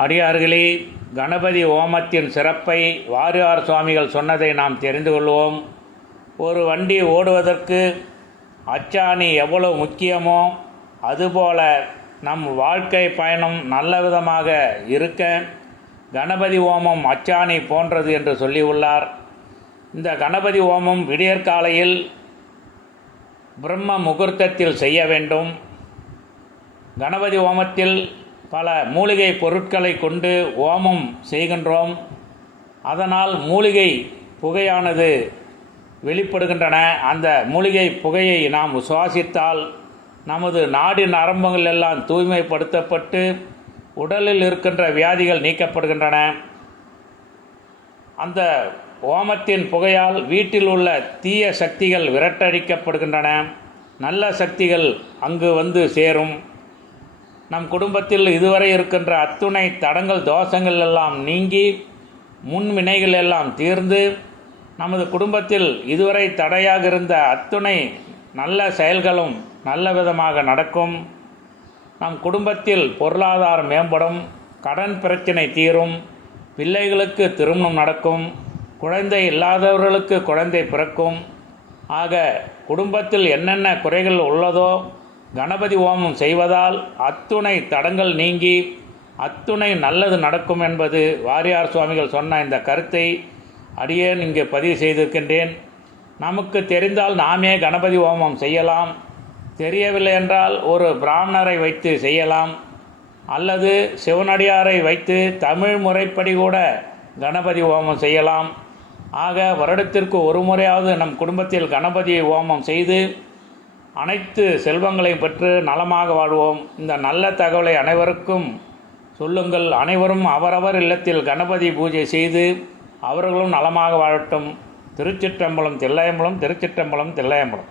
அடியார்களே, கணபதி ஹோமத்தின் சிறப்பை வாரியார் சுவாமிகள் சொன்னதை நாம் தெரிந்து கொள்வோம். ஒரு வண்டி ஓடுவதற்கு அச்சாணி எவ்வளவு முக்கியமோ அதுபோல நம் வாழ்க்கை பயணம் நல்ல விதமாக இருக்க கணபதி ஹோமம் அச்சாணி போன்றது என்று சொல்லியுள்ளார். இந்த கணபதி ஹோமம் விடியற்காலையில் பிரம்ம முகூர்த்தத்தில் செய்ய வேண்டும். கணபதி ஹோமத்தில் பல மூலிகை பொருட்களை கொண்டு ஹோமம் செய்கின்றோம். அதனால் மூலிகை புகையானது வெளிப்படுகின்றன. அந்த மூலிகை புகையை நாம் சுவாசித்தால் நமது நாடி நரம்புகள் எல்லாம் தூய்மைப்படுத்தப்பட்டு உடலில் இருக்கின்ற வியாதிகள் நீக்கப்படுகின்றன. அந்த ஹோமத்தின் புகையால் வீட்டில் உள்ள தீய சக்திகள் விரட்டடிக்கப்படுகின்றன. நல்ல சக்திகள் அங்கு வந்து சேரும். நம் குடும்பத்தில் இதுவரை இருக்கின்ற அத்துணை தடங்கள் தோஷங்கள் எல்லாம் நீங்கி முன்வினைகள் எல்லாம் தீர்ந்து நமது குடும்பத்தில் இதுவரை தடையாக இருந்த அத்துணை நல்ல செயல்களும் நல்ல விதமாக நடக்கும். நம் குடும்பத்தில் பொருளாதாரம் மேம்படும், கடன் பிரச்சனை தீரும், பிள்ளைகளுக்கு திருமணம் நடக்கும், குழந்தை இல்லாதவர்களுக்கு குழந்தை பிறக்கும். ஆக குடும்பத்தில் என்னென்ன குறைகள் உள்ளதோ கணபதி ஹோமம் செய்வதால் அத்துணை தடங்கள் நீங்கி அத்துணை நல்லது நடக்கும் என்பது வாரியார் சுவாமிகள் சொன்ன இந்த கருத்தை அடியேன் இங்கே பதிவு செய்திருக்கின்றேன். நமக்கு தெரிந்தால் நாமே கணபதி ஹோமம் செய்யலாம். தெரியவில்லை என்றால் ஒரு பிராமணரை வைத்து செய்யலாம், அல்லது சிவனடியாரை வைத்து தமிழ் முறைப்படி கூட கணபதி ஹோமம் செய்யலாம். ஆக வருடத்திற்கு ஒரு முறையாவது நம் குடும்பத்தில் கணபதி ஹோமம் செய்து அனைத்து செல்வங்களையும் பெற்று நலமாக வாழ்வோம். இந்த நல்ல தகவலை அனைவருக்கும் சொல்லுங்கள். அனைவரும் அவரவர் இல்லத்தில் கணபதி பூஜை செய்து அவர்களும் நலமாக வாழட்டும். திருச்சிற்றம்பலம் தில்லையம்பலம், திருச்சிற்றம்பலம் தில்லையம்பலம்.